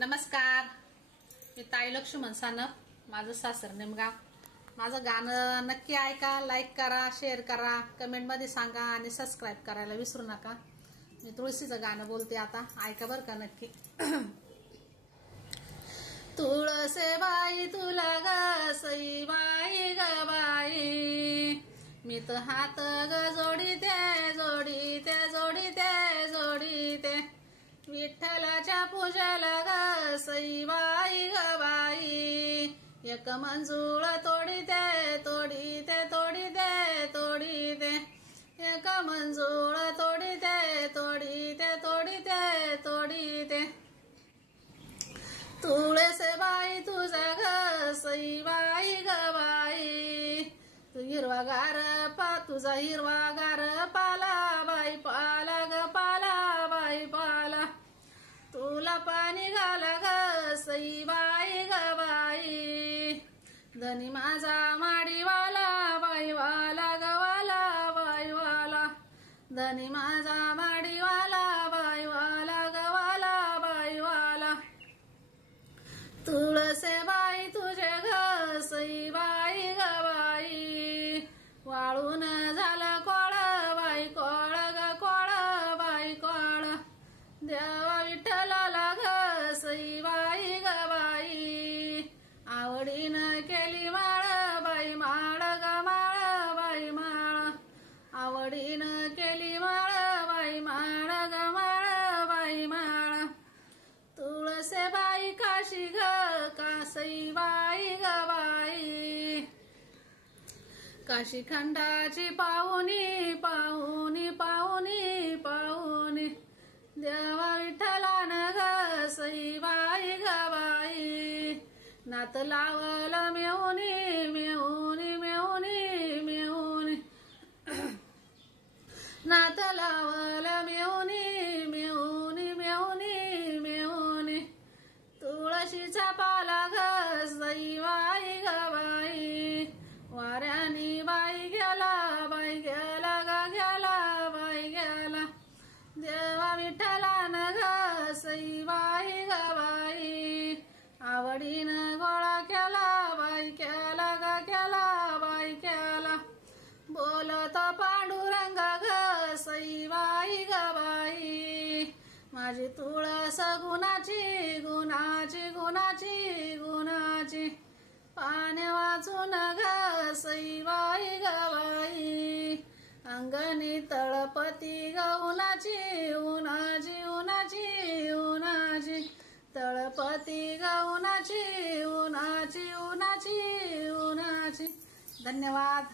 नमस्कार, मी ताई लक्ष्मण सानप, माझं सासर निमगाव। माझं गाणं नक्की ऐका, लाईक करा, शेअर करा, कमेंट मध्ये सांगा आणि सबस्क्राइब करायला विसरू नका। मी तुळशीचं गाणं बोलते आता, ऐका बरं का नक्की। तुळसे बाई तुला ग सई बाई ग बाई, मी तर हात ग जोडीते जोडीते जोडीते जोडीते, विठ्ठलाच्या पूजेला ग सई बाई ग बाई, एक मंजूळ तोडीते तोडीते तोडीते तोडीते, एक मंजूळ तोडीते तोडीते तोडीते तोडीते। तुळसे बाई तुझा ग सई बाई ग बाई, तू हिरवागार तुझा हिरवागार पाला बाई पाला ग पाला बाई पाला, तुला पाणी घाला ग सई बाई ग बाई, धनी माझा माडीवाला बाई वाला ग वाला बाई वाला, धनी माझा माडीवाला बाई वाला ग वाला बाई वाला। तुळसे बाई तुझे ग सई बाई ग बाई, वाळून झालं कोळ बाई कोळ ग कोळ बाई कोळ, देवा विठ्ठलाला ग सई बाई ग बाई, आवडीनं केली माळ बाई माळ ग माळ बाई माळ, आवडीनं केली माळ बाई माळ ग माळ बाई माळ। तुळसे बाई काशी ग कासई बाई ग बाई, काशी खंडाची पाहुणी पाहुणी पाहुणी पाहुणी, देवा विठ्ठलान ग सई बाई ग बाई, नात लावल मेहुनी मेहुनी मेहुनी मेहुनी, नात लावल मेहुनी मेहुनी मेहुनी मेहुनी, तुळशीचा पाला ग सई बाई ग बाई, वाऱ्यानी बाई गेला ग गेला बाई गेला, देवा विठ्ठलान ग सई बाई ग बाई, आवडीनं गोळा केला बाई केला ग केला बाई केला, बोलत पांडुरंग ग सई बाई ग बाई, माझी तुळस गुणाची गुणाची गुणाची गुणाची, पाने वाचून ग सई बाई ग बाई, अंगणी तळपती ग उन्हाची उन्हाची उन्हाची उन्हाची, तळपती ग उन्हाची उन्हाची उन्हाची उन्हाची। धन्यवाद।